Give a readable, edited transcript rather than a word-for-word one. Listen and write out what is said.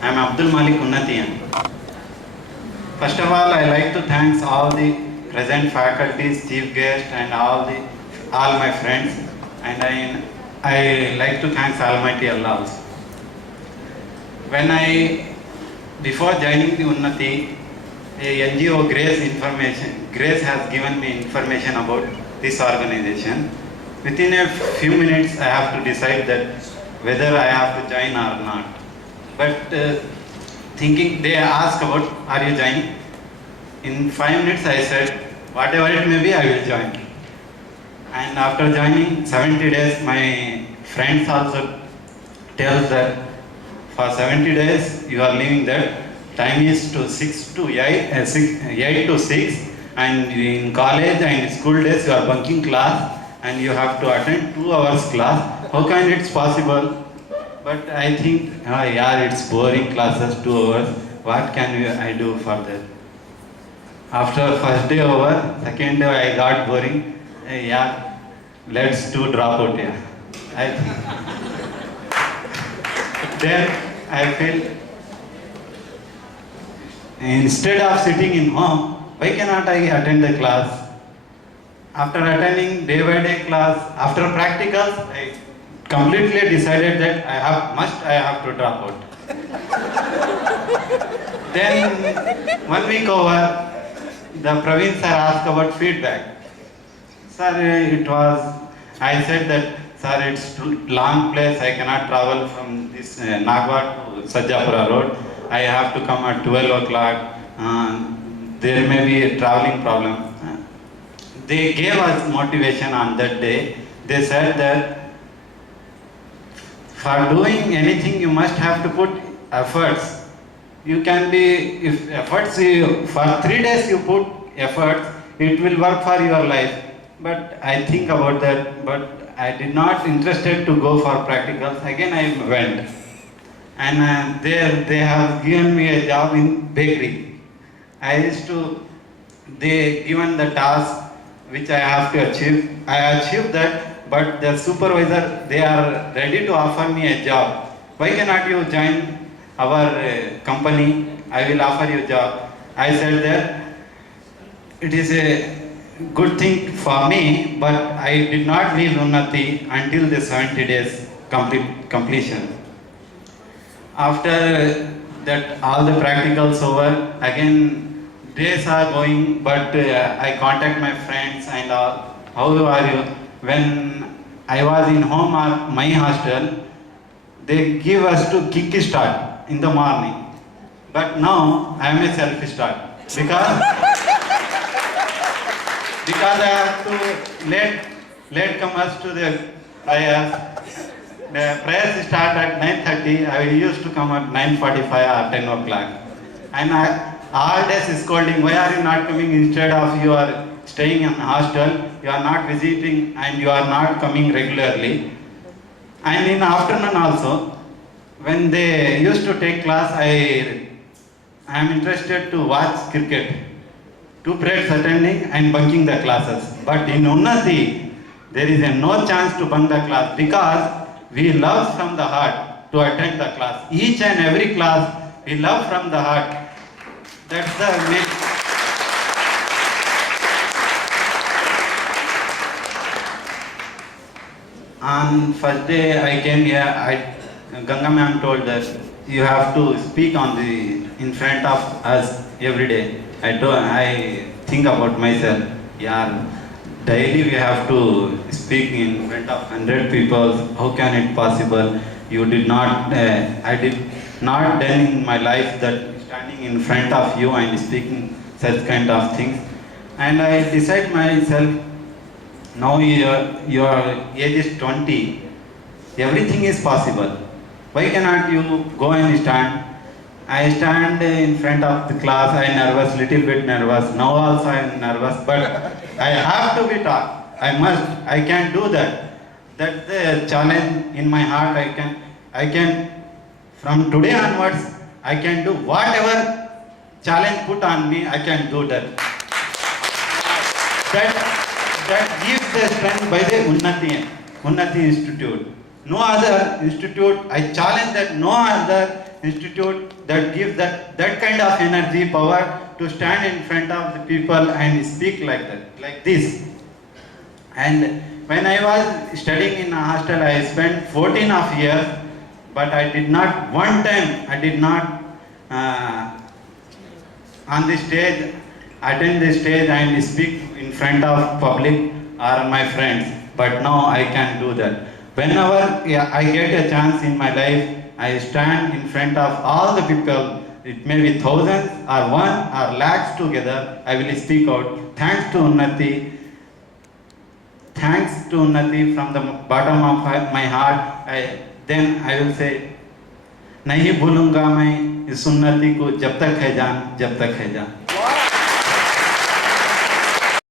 I'm Abdul Malik Unnatiyan. First of all, I like to thank all the present faculties, chief guests, and all my friends. And I like to thank Almighty Allah also. Before joining the Unnati, a NGO Grace has given me information about this organization. Within a few minutes, I have to decide that whether I have to join or not. But thinking, they asked about, are you joining? In 5 minutes, I said, whatever it may be, I will join. And after joining 70 days, my friends also tell that for 70 days, you are leaving that. Time is to 8 to 6, and in college and school days, you are bunking class, and you have to attend 2 hours class. How can it possible? But I think, it's boring classes, 2 hours. What can I do for that? After first day over, second day I got boring. Let's do drop out here. Then I feel, instead of sitting in home, why cannot I attend the class? After attending day by day class, after practicals, I completely decided that I have to drop out. Then 1 week over, the Praveen sir asked about feedback. Sir, I said that, sir, it's too long place, I cannot travel from this Nagwa to Sajjapura road. I have to come at 12 o'clock. There may be a traveling problem. They gave us motivation on that day. They said that for doing anything, you must have to put efforts. You can be, if efforts, for 3 days you put efforts, it will work for your life. But I think about that, but I did not interested to go for practicals. Again I went. And there they have given me a job in bakery. They given the task which I have to achieve. I achieved that, but the supervisor, they are ready to offer me a job. Why cannot you join our company? I will offer you a job. I said that it is a good thing for me, but I did not leave Unnati until the 70 days completion. After that, all the practicals over, again days are going, but I contact my friends and all, how are you? When I was in home or my hostel, they give us to kick-start in the morning. But now I am a self-start because I have to late comers to the prayers. The prayers start at 9:30. I used to come at 9:45 or 10 o'clock. And all days scolding, why are you not coming instead of you are staying in hostel, you are not visiting and you are not coming regularly. And in afternoon also, when they used to take class, I am interested to watch cricket. 2 periods attending and bunking the classes. But in Unnati, there is no chance to bunk the class because we love from the heart to attend the class. Each and every class, we love from the heart. That's the main. On first day I came here, Ganga ma'am told us, you have to speak in front of us every day. I think about myself, daily we have to speak in front of 100 people. How can it possible? I did not done in my life that standing in front of you and speaking such kind of things. And I decide myself, now your age is 20, everything is possible. Why cannot you go and stand? I stand in front of the class, little bit nervous. Now also I am nervous, but I have to be taught. I can do that. That's the challenge in my heart. I can, from today onwards, I can do whatever challenge put on me, I can do that. That gives the strength by the Unnati Institute. No other institute, I challenge that no other institute that gives that kind of energy, power to stand in front of the people and speak like that, like this. And when I was studying in a hostel, I spent 14 of years, but I did not, one time, I did not on the stage, attend the stage and speak in front of public or my friends. But now I can do that. Whenever I get a chance in my life, I stand in front of all the people. It may be thousands or one or lakhs together. I will speak out. Thanks to Unnati. Thanks to Unnati from the bottom of my heart. Then I will say, नहीं भूलूंगा मैं इस उन्नति को जब तक है जान, जब तक है जान.